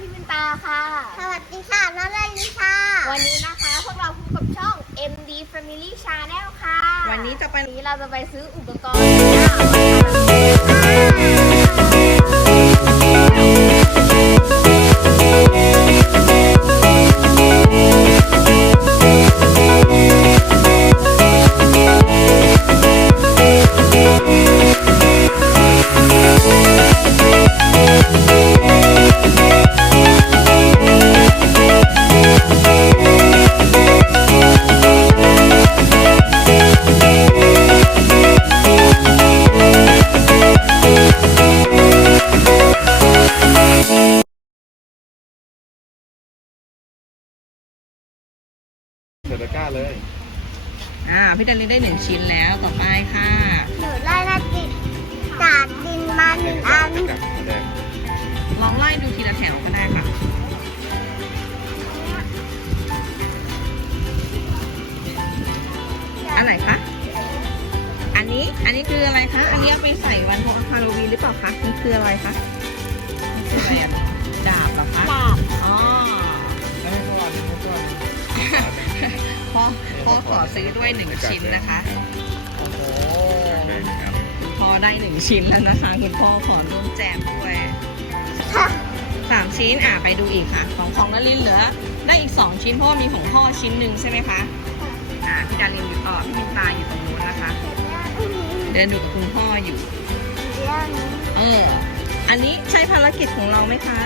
พี่มินตาค่ะ สวัสดีค่ะน้องเลลิค่ะ วันนี้นะคะพวกเราพบกับช่อง MD Family Channel ค่ะ วันนี้จะไป วันนี้เราจะไปซื้ออุปกรณ์ พี่ดารินได้หนึ่งชิ้นแล้วต่อไปค่ะหนูได้นาติดจากดินมาหนึ่งอันกับแดงลองไล่ดูทีละแถวก็ได้ค่ะอันไหนคะอันนี้อันนี้คืออะไรคะอันนี้เอาไปใส่วันฮาโลวีนหรือเปล่าคะนี่คืออะไรคะ ซื้อด้วยหนึ่งชิ้นนะคะ โอ้โหครับพ่อได้หนึ่งชิ้นแล้วนะคะ คุณพ่อขอร่วมแจมด้วยค่ะสามชิ้นอะไปดูอีกค่ะ ของของนลินเหลือ ได้อีกสองชิ้นเพราะว่ามีของพ่อชิ้นหนึ่งใช่ไหมคะ อ่าพี่ดารินอยู่ต่อพี่มินตาอยู่ตรงนู้นนะคะ เดินดูกับคุณพ่ออยู่เรื่องนี้เออ อันนี้ใช่ภารกิจของเราไหมคะ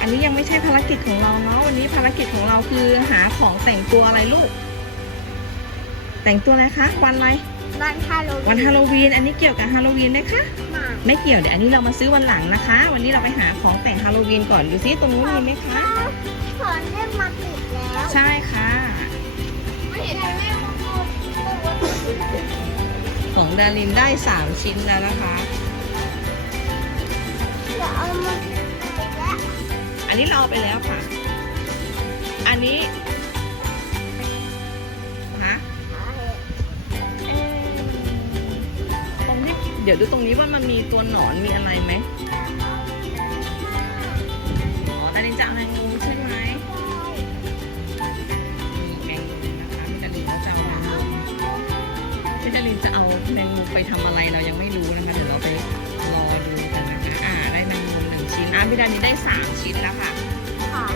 อันนี้ยังไม่ใช่ภารกิจของเราเนาะวันนี้ภารกิจของเราคือหาของแต่งตัวอะไรลูก แต่งตัวอะไรคะ วันอะไร วันฮาโลวีนวันฮาโลวีน อันนี้เกี่ยวกับฮาโลวีนไหมคะมาไม่เกี่ยวเดี๋ยวอันนี้เรามาซื้อวันหลังนะคะ วันนี้เราไปหาของแต่งฮาโลวีนก่อน ดูซิตรงนู้นมีไหมคะถอนได้มาติดแล้ว ใช่ค่ะไม่เห็นแม่มาพูดของดารินได้3ชิ้นแล้วนะคะจะเอามาติดแล้วอันนี้เราเอาไปแล้วค่ะ อันนี้ ดี๋ยวดูตรงนี้ว่ามันมีตัวหนอนมีอะไรไหมอ๋อดารินจะเอาแมงมุมใช่ไหมมีแมงมุมนะคะพี่ดารินจะเอาแมงมุมพี่ดารินจะเอาแมงมุมไปทำอะไรเรายังไม่รู้นะคะเดี๋ยวเราไปรอดูกันนะคะอ่าได้แมงมุมหนึ่งชิ้นอะพี่ดารินได้สามชิ้นแล้วค่ะค่ะ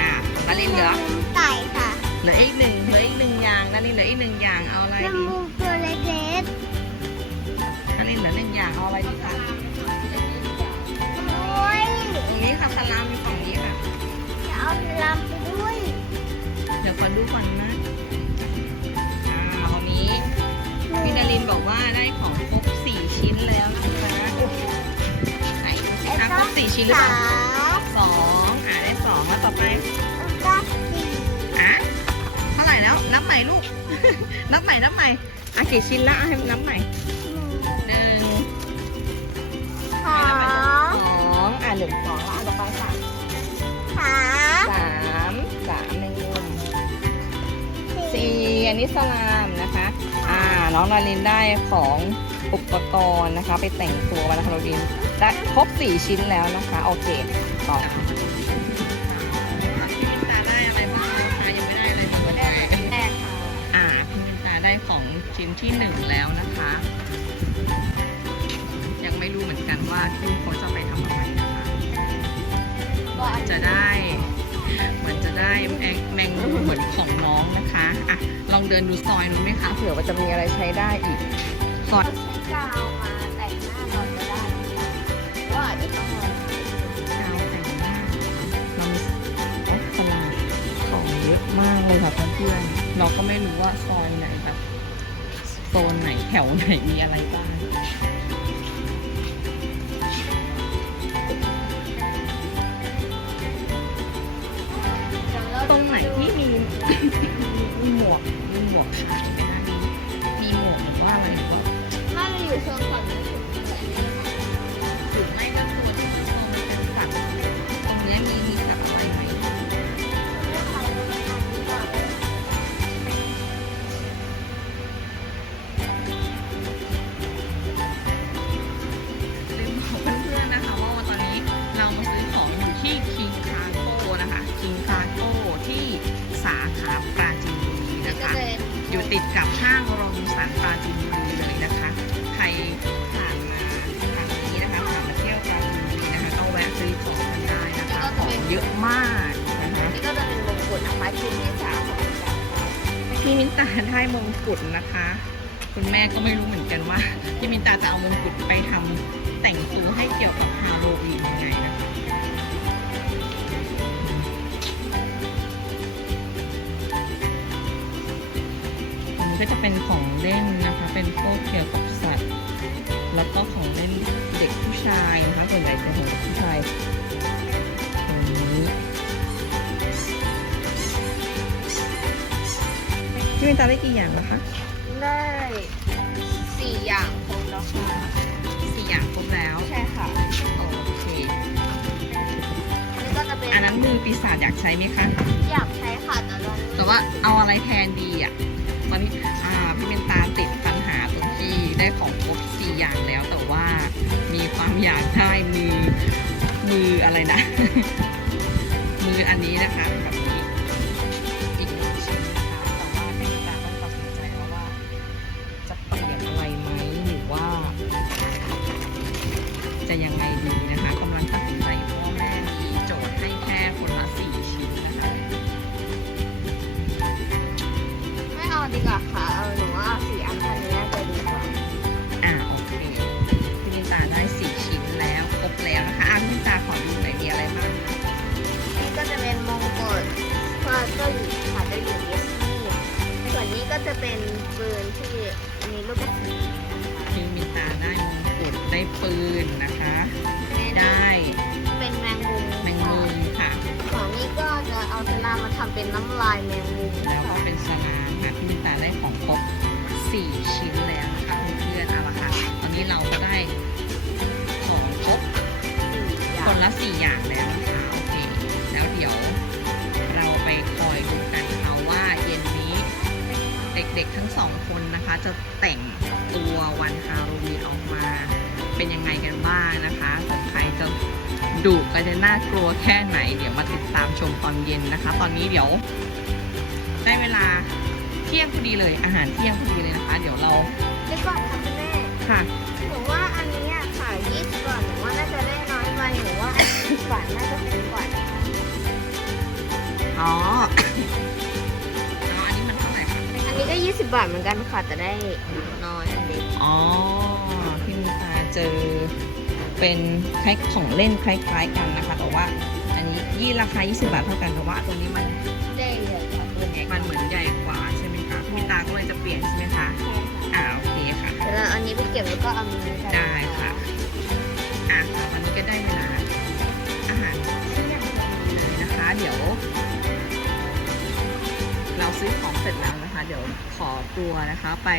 อะของดารินเหลือไก่ค่ะเหลืออีกหนึ่งเหลืออีกหนึ่งอย่างดารินเหลืออีกหนึ่งอย่างเอาอะไรแมงดีมุมตัวเล็กดารินเหลื อหนึ่งอย่างเอาอะไรดีคะๆโอ้ยตรงนี้ค่ะสลามอยู่ฝั่งนี้ค่ะ จะเอาลำไปด้วยเดี๋ยวขอดูก่อนนะอ่าวันนี้พี่ดารินบอกว่าได้ของครบสี่ชิ้นแล้วนะคะไหนดูสิคะครบสี่ชิ้นหรือเปสาล่ามสองอ่าได้สองแล้วต่อไปแล้วก็สี่อะเท่าไหร่แล้วนับใหม่ลูก นับใหม่นับใหม่อะกี่ชิ้นละอะให้นับใหม่ องสองอะหนึ่งสองแล้วอะต่อไปค่ะสามสามสามในมุมสี่อันนี้สลามนะคะ อ่าน้องนารินได้ของอุปกรณ์นะคะ ไปแต่งตัววันฮาโลวีนได้ครบสี่ชิ้นแล้วนะคะโอเคต่อพี่มินตาได้อะไรบ้างยังไม่ได้อะไรเลยได้แบบแรกค่ะอ่าพี่มินตาได้ของชิ้นที่หนึ่งแล้วนะคะ ไม่รู้เหมือนกันว่าที่เขาจะไปทำอะไรนะคะก็อันจะได้เหมือนจะได้แมงแมงมุมเหมือนของน้องนะคะอะลองเดินดูซอยนู้นไหมคะเผื่อว่าจะมีอะไรใช้ได้อีกซอยกาวมาแต่งหน้าเราจะได้ว่าอาจจะต้องลองกาวแต่งหน้าเรามีอ๋อตลาดของเยอะมากเลยค่ะเพื่อนๆเราก็ไม่รู้ว่าซอยไหนแบบโซนไหนแถวไหนมีอะไรบ้าง มีมีหมวกมีหมวกขายไหมคะมีหมวกหรือว่าอะไรหรือว่าถ้าเราอยู่โซนฝั่งนี้ห สาขาปราจีนบุรีนะคะ อยู่ติดกับห้างโรงสันปราจีนบุรีเลยนะคะ ใครผ่านมาทางนี้นะคะผ่านมาเที่ยวปราจีนบุรีนะคะก็แวะซื้อของกันได้นะคะของเยอะมากนะคะนี่ก็จะเป็นมงกุฎเอาไว้คุณมิตาพี่มิ้นตาได้มงกุฎนะคะ คุณแม่ก็ไม่รู้เหมือนกันว่าพี่มิ้นตาจะเอามงกุฎไปทำแต่งตัวให้เกี่ยวกับฮาโลวีนยังไงนะคะ นนี้ก็จะเป็นของเล่นนะคะ เป็นพวกเกี่ยวกับสัตว์ แล้วก็ของเล่นเด็กผู้ชายนะคะส่วนใหญ่เป็นของเด็กผู้ชายตรงนี้พี่มินตาได้กี่อย่างนะคะ ได้สี่อย่างครบแล้วค่ะสี่อย่างครบแล้ว ใช่ค่ะ โอเค อันนี้ก็จะเป็นอันนั้นมือปีศาจอยากใช้ไหมคะ อยากใช้ค่ะแต่ลองแต่ว่าเอาอะไรแทนดี จะยังไงดีนะคะกำลังตัดสินใจอยู่เพราะว่าแม่มีโจทย์ให้แค่คนละสี่ชิ้นนะคะไม่เอาดีกว่าค่ะ เอาหนูว่าเอาสี่อันคันนี้จะดีกว่าอ่าโอเคพี่ลินตาได้สี่ชิ้นแล้วครบแล้วนะคะอะพี่ลินตาขอดูหน่อยมีอะไรบ้างคะนี่ก็จะเป็นมงกุฎเพื่อเจ้าหญิงค่ะเจ้าหญิงดิสนีย์ส่วนนี้ก็จะเป็นปืนที่มีลูกกระสุน นน้ำลายแมงมุมแล้วก็ค่ะเป็นสลามค่ะพี่ลินตาได้ของครบสี่ชิ้นแล้วนะคะเพื่อนๆเอาละค่ะตอนนี้เราก็ได้ของครบสี่อย่าคนงละสี่อย่างแล้วนะคะโอเคแล้วเดี๋ยวเราไปคอยดูกันค่ะว่าเย็นนี้เด็กๆทั้งสองคนนะคะ จะแต่งตัววันฮาโลวีนออกมา เป็นยังไงกันบ้างนะคะส่วนใครจะ ดุกันจะน่ากลัวแค่ไหน เดี๋ยวมาติดตามชมตอนเย็นนะคะ ตอนนี้เดี๋ยว ได้เวลาเที่ยงพอดีเลยอาหารเที่ยงพอดีเลยนะคะ เดี๋ยวเราเดี๋ยวก่อนค่ะคุณแม่ค่ะหนูว่าอันนี้อะค่ะยี่สิบบาทหนูว่าน่าจะได้น้อยไปหนูว่าอันยี่สิบบาทน่าจะคุ้มกว่านะคะอ๋ออ๋ออันนี้มันเท่าไหร่คะอันนี้ก็ยี่สิบบาทเหมือนกันค่ะแต่ได้น้อยอันเด็กอ๋อพี่มิตาเจอ เป็นคล้ายของเล่นคล้ายๆกันนะคะ แต่ว่าอันนี้ยี่ราคา 20 บาทเท่ากันแต่ว่าตรงนี้มันได้เลยค่ะตัวใหญ่มันเหมือนใหญ่กว่าใช่ไหมคะพี่มิตาก็เลยจะเปลี่ยนใช่ไหมคะอ่าโอเคค่ะเดี๋ยวเราเอาอันนี้ไปเก็บแล้วก็เอาอันนี้กันได้ค่ะอะค่ะวันนี้ก็ได้เวลาอาหารเที่ยงเลยนะคะ เดี๋ยว เราซื้อของเสร็จแล้วนะคะ เดี๋ยวขอตัวนะคะ ไป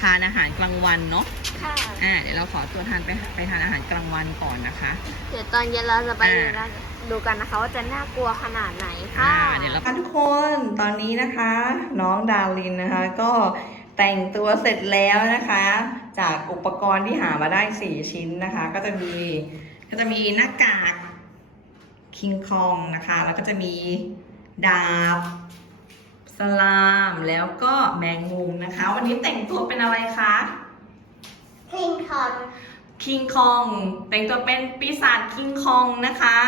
ทานอาหารกลางวันเนาะ ค่ะอ่าเดี๋ยวเราขอตัวทานไปไปทานอาหารกลางวันก่อนนะคะ เดี๋ยวตอนเย็นเราจะไปอ่าดูกันดูกันนะคะว่าจะน่ากลัวขนาดไหนอ่าค่ะเดี๋ยวเราทุกคนตอนนี้นะคะ น้องดารินนะคะ ก็แต่งตัวเสร็จแล้วนะคะ จากอุปกรณ์ที่หามาได้ 4 ชิ้นนะคะ ก็จะมีก็จะมีหน้ากากคิงคองนะคะ แล้วก็จะมีดาบสลามแล้วก็แมงมุมนะคะ วันนี้แต่งตัวเป็นอะไรคะ พิงคอนคิงคองแต่งตัวเป็นปีศาจคิงคองนะคะ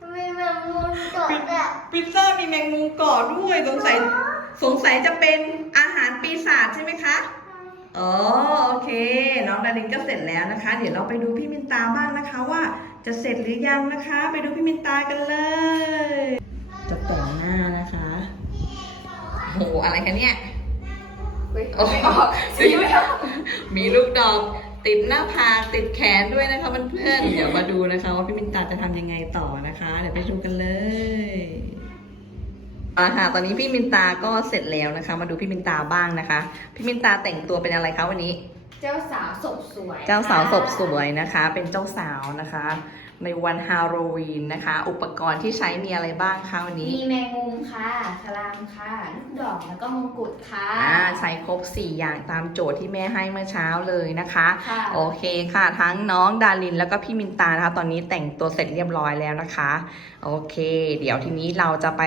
ทำไมแมงมุมจดอะพิซซ่ามีแมงมุมเกาะด้วยสงสัยสงสัยจะเป็นอาหารปีศาจใช่ไหมคะอ๋อโอเค น้องดารินก็เสร็จแล้วนะคะ เดี๋ยวเราไปดูพี่มินตาบ้างนะคะว่าจะเสร็จหรือยังนะคะ ไปดูพี่มินตากันเลย จะแต่งหน้านะคะโหอะไรคะเนี่ยโอ้สีไม่ออก มีลูกดอกติดหน้าผากติดแขนด้วยนะคะเพื่อนๆเดี๋ยวมาดูนะคะ ว่าพี่มินตาจะทำยังไงต่อนะคะ เดี๋ยวไปดูกันเลยอ่าค่ะตอนนี้พี่มินตาก็เสร็จแล้วนะคะ มาดูพี่มินตาบ้างนะคะ พี่มินตาแต่งตัวเป็นอะไรคะวันนี้ เจ้าสาวศพสวย เจ้าสาวศพสวยนะคะ เป็นเจ้าสาวนะคะ ในวันฮาโลวีนนะคะ อุปกรณ์ที่ใช้มีอะไรบ้างคะวันนี้ มีแมงมุมค่ะสลามค่ะลูกดอกแล้วก็มงกุฎค่ะอ่าใช้ครบ 4 อย่างตามโจทย์ที่แม่ให้เมื่อเช้าเลยนะคะ ค่ะ โอเคค่ะ ทั้งน้องดารินแล้วก็พี่มินตานะคะ ตอนนี้แต่งตัวเสร็จเรียบร้อยแล้วนะคะ โอเค เดี๋ยวทีนี้เราจะไป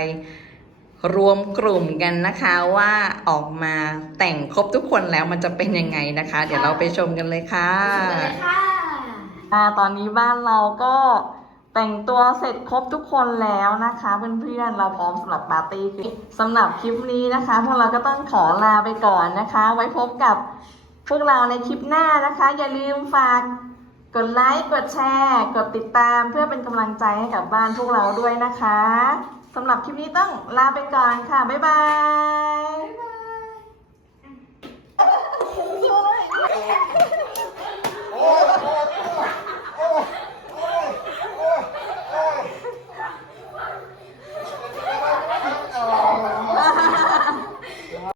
รวมกลุ่มกันนะคะว่าออกมาแต่งครบทุกคนแล้วมันจะเป็นยังไงนะคะ เดี๋ยวเราไปชมกันเลยค่ะเลยค่ะ อตอนนี้บ้านเราก็แต่งตัวเสร็จครบทุกคนแล้วนะคะเพื่อนๆเราพร้อมสำหรับปาร์ตี้สำหรับคลิปนี้นะคะ พวกเราก็ต้องขอลาไปก่อนนะคะ ไว้พบกับพวกเราในคลิปหน้านะคะ อย่าลืมฝากกดไลค์กดแชร์ กดติดตามเพื่อเป็นกำลังใจให้กับบ้านพวกเราด้วยนะคะสำหรับคลิปนี้ต้องลาไปก่อนค่ะ บ๊ายบายโอ้ย